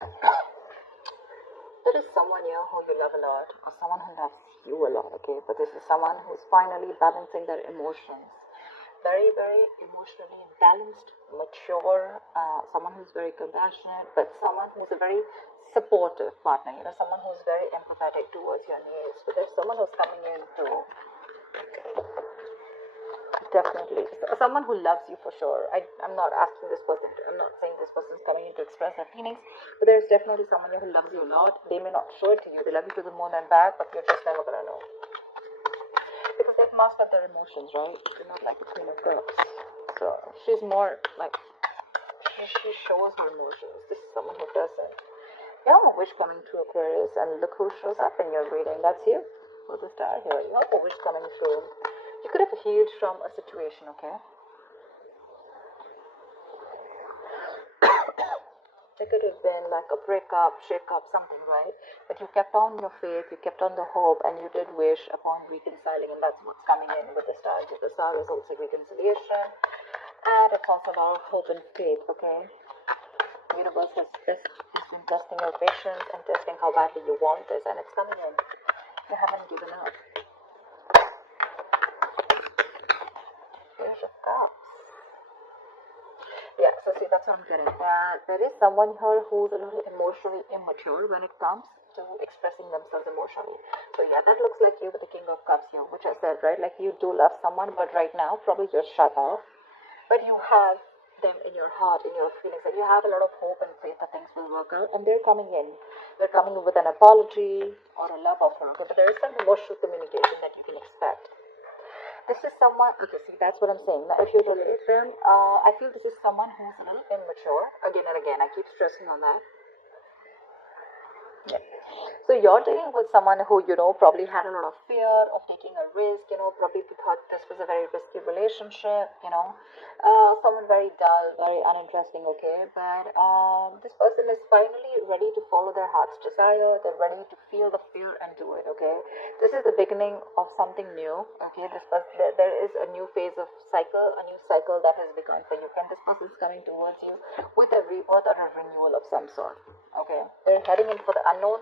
There is someone here who you love a lot, or someone who loves you a lot, okay? But this is someone who's finally balancing their emotions. Very, very emotionally balanced, mature, someone who's very compassionate, but someone who's a very supportive partner, someone who's very empathetic towards your needs. But there's someone who's coming in to definitely. Someone who loves you for sure. I'm not asking this person, I'm not saying this person is coming in to express their feelings, but there's definitely someone here who loves you a lot. They may not show it to you, they love you to the moon and back, but you're just never gonna know. Because they've mastered their emotions, right? They're not like the Queen of Cups. So she's more like, she shows her emotions. This is someone who doesn't. You have a wish coming through, Aquarius, and look who shows up in your reading. That's you. With the star here. You have a wish coming through. You could have healed from a situation, okay? It could have been like a breakup, shake-up, something, right? But you kept on your faith, you kept on the hope, and you did wish upon reconciling, and that's what's coming in with the star. The star is also reconciliation, and it's also about hope and faith, okay? The universe has been testing your patience and testing how badly you want this, and it's coming in. You haven't given up. Page of Cups. Yeah, so see, that's what I'm getting. There is someone here who's a little emotionally immature when it comes to expressing themselves emotionally. So yeah, that looks like you with the King of Cups here, which I said, right? Like you do love someone, but right now probably you're shut off. But you have them in your heart, in your feelings, and you have a lot of hope and faith that things will work out, and they're coming in. They're coming with an apology or a love offer, okay? But there is some emotional communication that you can expect. This is someone, okay, see, that's what I'm saying. Now, if you relate them, I feel this is someone who's a little immature. Again and again, I keep stressing on that. Yeah. So you're dealing with someone who, probably had a lot of fear of taking a risk, probably thought this was a very risky relationship, someone very dull, very uninteresting, okay? But this person is finally ready to follow their heart's desire. They're ready to feel the fear and do it, okay? This is the beginning of something new, okay? There is a new phase of cycle, a new cycle that has begun for you, and this person is coming towards you with a rebirth or a renewal of some sort. Okay, they're heading in for the unknown,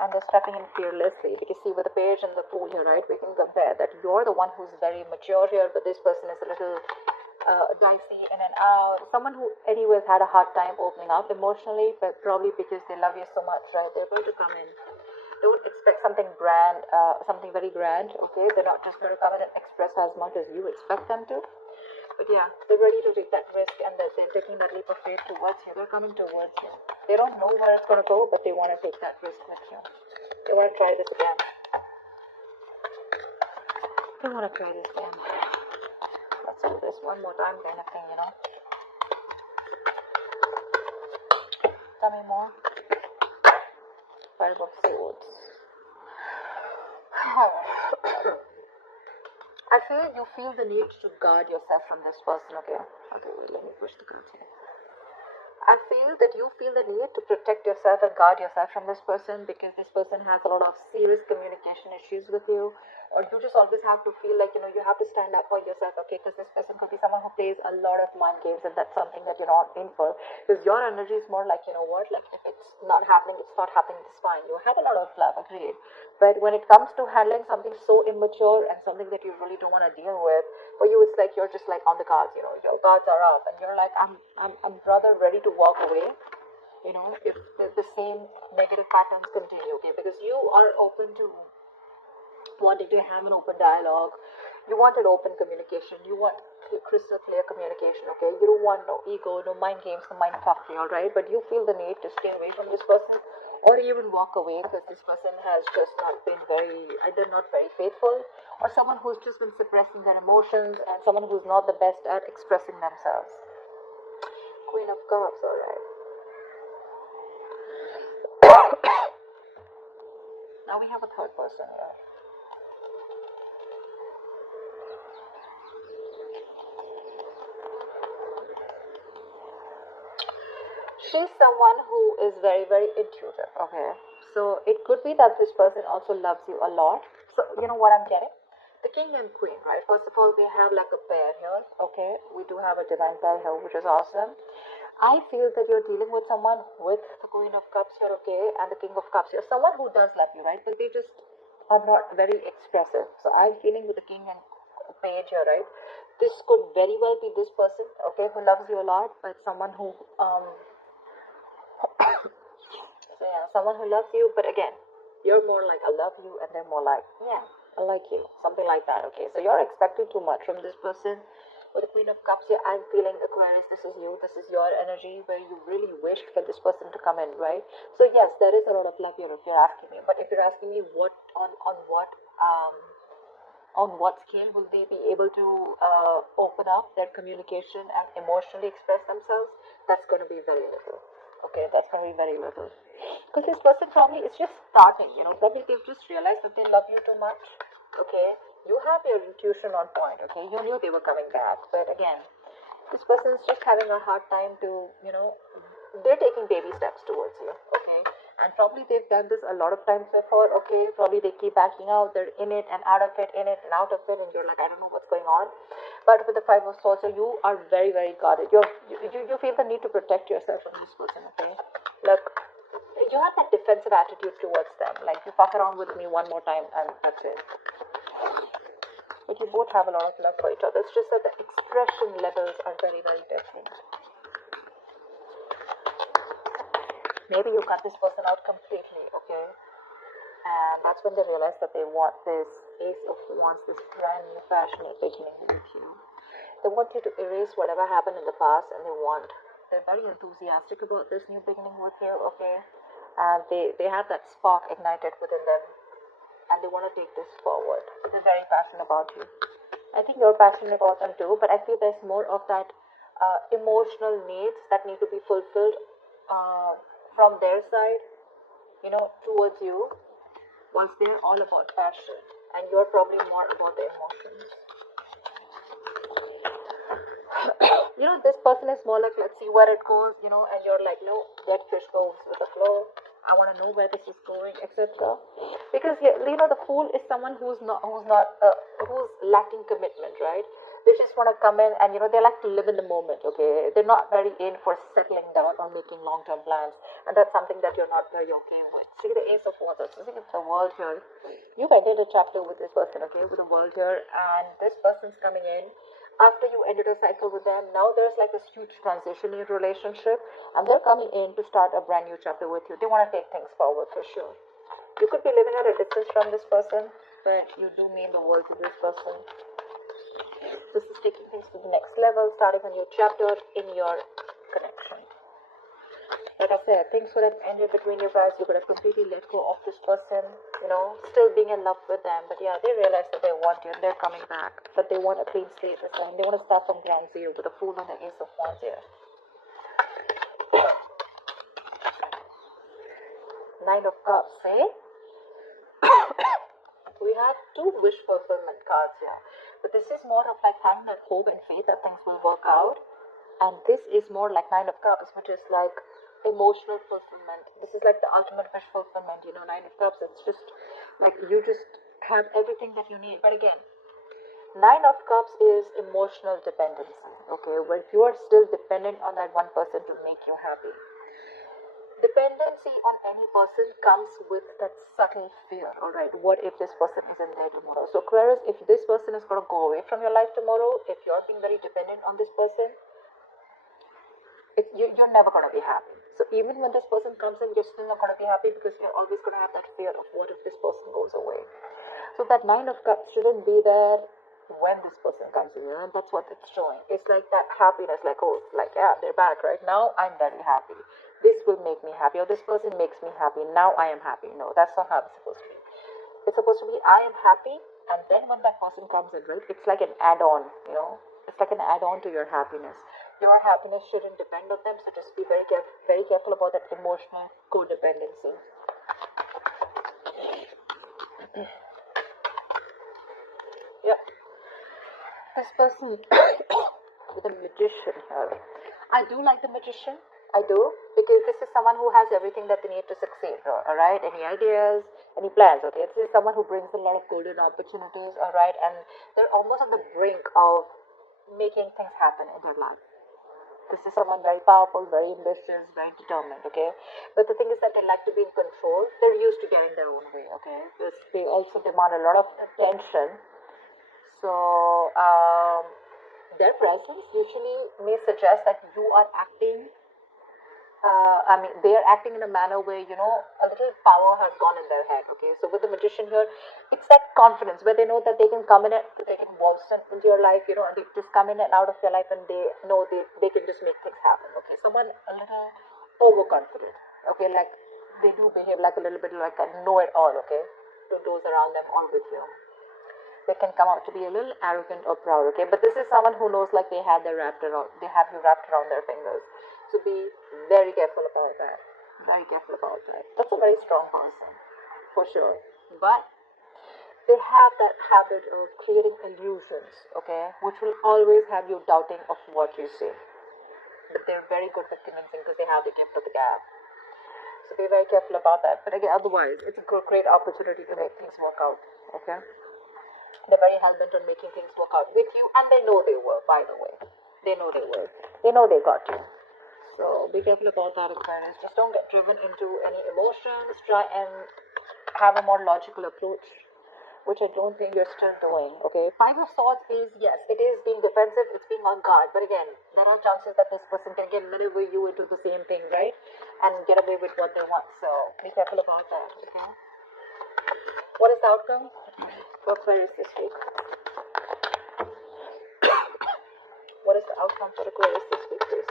and they're stepping in fearlessly. Because see, with the page and the fool here, right, we can compare that you're the one who's very mature here, but this person is a little dicey in and out. Someone who anyways had a hard time opening up emotionally, but probably because they love you so much, right? They're going to come in. Don't expect something grand, something very grand, okay? They're not just going to come in and express as much as you expect them to. But yeah, they're ready to take that risk, and they're taking that leap of faith towards you. They're coming towards you. They don't know where it's going to go, but they want to take that risk with you. They want to try this again. They want to try this again. Let's do this one more time kind of thing, Tell me more. Five of Swords. I feel you feel the need to guard yourself from this person, okay? Okay, wait, let me push the cards here. I feel that you feel the need to protect yourself and guard yourself from this person because this person has a lot of serious communication issues with you, or you just always have to feel like, you have to stand up for yourself, okay? Because this person could be someone who plays a lot of mind games, and that's something that you're not in for. Because your energy is more like, like if it's not happening, it's not happening, it's fine. You have a lot of love, agreed. But when it comes to handling something so immature and something that you really don't want to deal with, for you it's like you're just like on the guards, your guards are up, and you're like, I'm rather ready to walk away, if the same negative patterns continue, okay? Because you are open to wanting to have an open dialogue. You want an open communication. You want crystal clear communication, okay? You don't want no ego, no mind games, no mind fuckery, all right? But you feel the need to stay away from this person, or even walk away because this person has just not been either not very faithful, or someone who's just been suppressing their emotions, and someone who's not the best at expressing themselves. Queen of Cups, all right. Now we have a third person here. She's someone who is very, very intuitive, okay? So it could be that this person also loves you a lot. So you know what I'm getting? The king and queen, right? First of all, we have like a pair here, okay? We do have a divine pair here, which is awesome. I feel that you're dealing with someone with the Queen of Cups here, okay, and the King of Cups here. Someone who does love you, right? But they just are not very expressive. So I'm feeling with the King and Page here, right? This could very well be this person, okay, who loves you a lot, but someone who, so yeah, someone who loves you, but again, you're more like, I love you, and they're more like, yeah, I like you, something like that, okay? So you're expecting too much from this person. With the Queen of Cups here, I'm feeling, Aquarius, this is you, this is your energy where you really wished for this person to come in, right? So yes, there is a lot of love here if you're asking me, but if you're asking me what, on what scale will they be able to open up their communication and emotionally express themselves, that's going to be very little, okay? That's going to be very little, because this person probably is just starting, probably they've just realized that they love you too much, okay? You have your intuition on point, okay? You knew they were coming back, but again, this person is just having a hard time to, they're taking baby steps towards you, okay? And probably they've done this a lot of times before, okay? Probably they keep backing out, they're in it and out of it, in it and out of it, and you're like, I don't know what's going on. But with the Five of Swords, so you are very, very guarded. You feel the need to protect yourself from this person, okay? Look, you have that defensive attitude towards them, like you fuck around with me one more time and that's it. But you both have a lot of love for each other. It's just that the expression levels are very, very different. Maybe you cut this person out completely, okay? And that's when they realize that they want this Ace of Wands, this brand new passionate beginning with you. They want you to erase whatever happened in the past, and they're very enthusiastic about this new beginning with you, okay? And they have that spark ignited within them, and they want to take this forward. They're very passionate about you. I think you're passionate about them too, but I feel there's more of that emotional needs that need to be fulfilled from their side, towards you, whilst they're all about passion, and you're probably more about the emotions. This person is more like, let's see where it goes, and you're like, no, that fish goes with the flow. I want to know where this is going, etc. Because the fool is someone who's lacking commitment, right? They just want to come in and they like to live in the moment, okay? They're not very in for settling down or making long-term plans, and that's something that you're not very okay with. See the Ace of Wands, see the world here. You've ended a chapter with this person, okay, with the world here, and this person's coming in after you ended a cycle with them. Now there's like this huge transition in your relationship, and they're coming in to start a brand new chapter with you. They want to take things forward for sure. You could be living at a distance from this person, but you do mean the world to this person. This is taking things to the next level, starting a new chapter in your connection. Like I said, things would have ended between you guys. You could have completely let go of this person, still being in love with them. But yeah, they realize that they want you and they're coming back. But they want a clean slate this time. They want to start from ground zero with a Fool and the Ace of Wands here. Nine of Cups, eh? We have two wish fulfillment cards here. But this is more of like having that hope and faith that things will work out. And this is more like Nine of Cups, which is like emotional fulfillment. This is like the ultimate wish fulfillment, Nine of Cups. It's just like you just have everything that you need. But again, Nine of Cups is emotional dependency, okay? Where you are still dependent on that one person to make you happy. Dependency on any person comes with that subtle fear, alright? What if this person isn't there tomorrow? So Aquarius, if this person is going to go away from your life tomorrow, if you're being very dependent on this person, you're never going to be happy. So even when this person comes in, you're still not going to be happy because you're always going to have that fear of what if this person goes away. So that Nine of Cups shouldn't be there when this person comes in, and that's what it's showing. It's like that happiness, like, oh, like, yeah, they're back right now, I'm very happy. This will make me happy, or this person makes me happy, now I am happy. No, that's not how it's supposed to be. It's supposed to be, I am happy, and then when that person comes in, right, it's like an add-on, it's like an add-on to your happiness. Your happiness shouldn't depend on them, so just be very careful about that emotional codependency. Yep. This person with a Magician here. I do like the Magician. I do, because this is someone who has everything that they need to succeed. Alright, any ideas, any plans? Okay, this is someone who brings a lot of golden opportunities. Alright, and they're almost on the brink of making things happen in their life. This is someone very powerful, very ambitious, very determined, okay? But the thing is that they like to be in control. They're used to getting their own way, okay? They also demand a lot of attention. So, their presence usually may suggest that you are acting, they are acting in a manner where, a little power has gone in their head, okay? So with the magician here, it's that confidence where they know that they can come in and they can waltz into your life, and they just come in and out of your life and they know they can just make things happen, okay? Someone a little overconfident, okay? Like they do behave like a little bit like a know-it-all, okay? To those around them or with you. They can come out to be a little arrogant or proud, okay? But this is someone who knows like they have you wrapped around their fingers. So be very careful about that. Very careful about that. That's a very strong person, for sure. But they have that habit of creating illusions, okay? Which will always have you doubting of what you say. But they're very good at convincing because they have the gift of the gab. So be very careful about that. But again, otherwise, it's a great opportunity to make things work out, okay? They're very hell-bent on making things work out with you, and they know they will, by the way. They know they will. They know they got you. So be careful about that, Aquarius. Just don't get driven into any emotions. Try and have a more logical approach, which I don't think you're still doing, okay? Five of Swords is, yes, it is being defensive, it's being on guard. But again, there are chances that this person can again maneuver you into the same thing, right? And get away with what they want. So be careful about that, okay? What is the outcome for Aquarius this week? What is the outcome for Aquarius this week, please?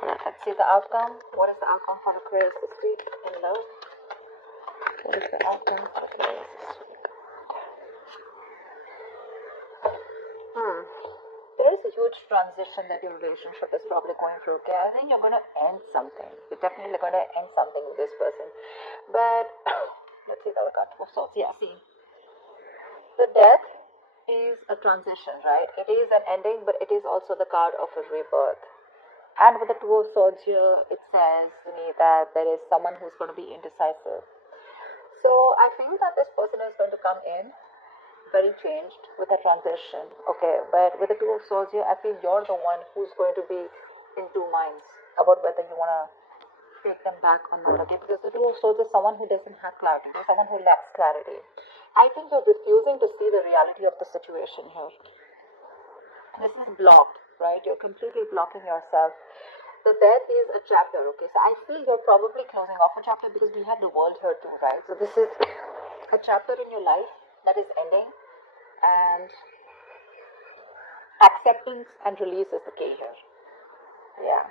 Alright, let's see the outcome. What is the outcome for Aquarius this week in love? What is the outcome for Aquarius this week? There is a huge transition that your relationship is probably going through, okay? I think you're going to end something. You're definitely going to end something with this person. But, let's see the card of Swords. Yeah, see. The death is a transition, right? It is an ending, but it is also the card of a rebirth. And with the Two of Swords here, it says to me that there is someone who's going to be indecisive. So, I feel that this person is going to come in very changed with a transition, okay? But with the Two of Swords here, I feel you're the one who's going to be in two minds about whether you want to take them back or not, okay? Because the Two of Swords is someone who doesn't have clarity, someone who lacks clarity. I think you're refusing to see the reality of the situation here. This is blocked, right? You're completely blocking yourself. The death is a chapter, okay? So I feel you're probably closing off a chapter because we have the world here too, right? So this is a chapter in your life that is ending. And acceptance and release is the key here. Yeah.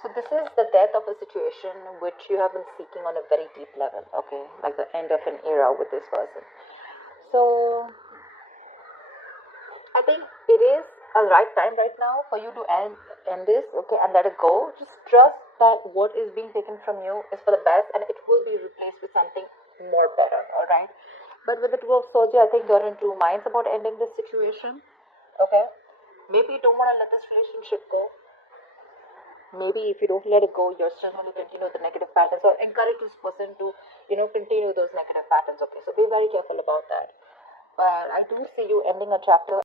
So this is the death of a situation which you have been seeking on a very deep level, okay? Like the end of an era with this person. So I think it is a right time right now for you to end this, okay, and let it go. Just trust that what is being taken from you is for the best and it will be replaced with something more better, alright? But with the Two of Swords, I think you're in two minds about ending this situation. Okay? Maybe you don't want to let this relationship go. Maybe if you don't let it go, you're still going to continue the negative patterns or encourage this person to, continue those negative patterns. Okay? So be very careful about that. But I do see you ending a chapter.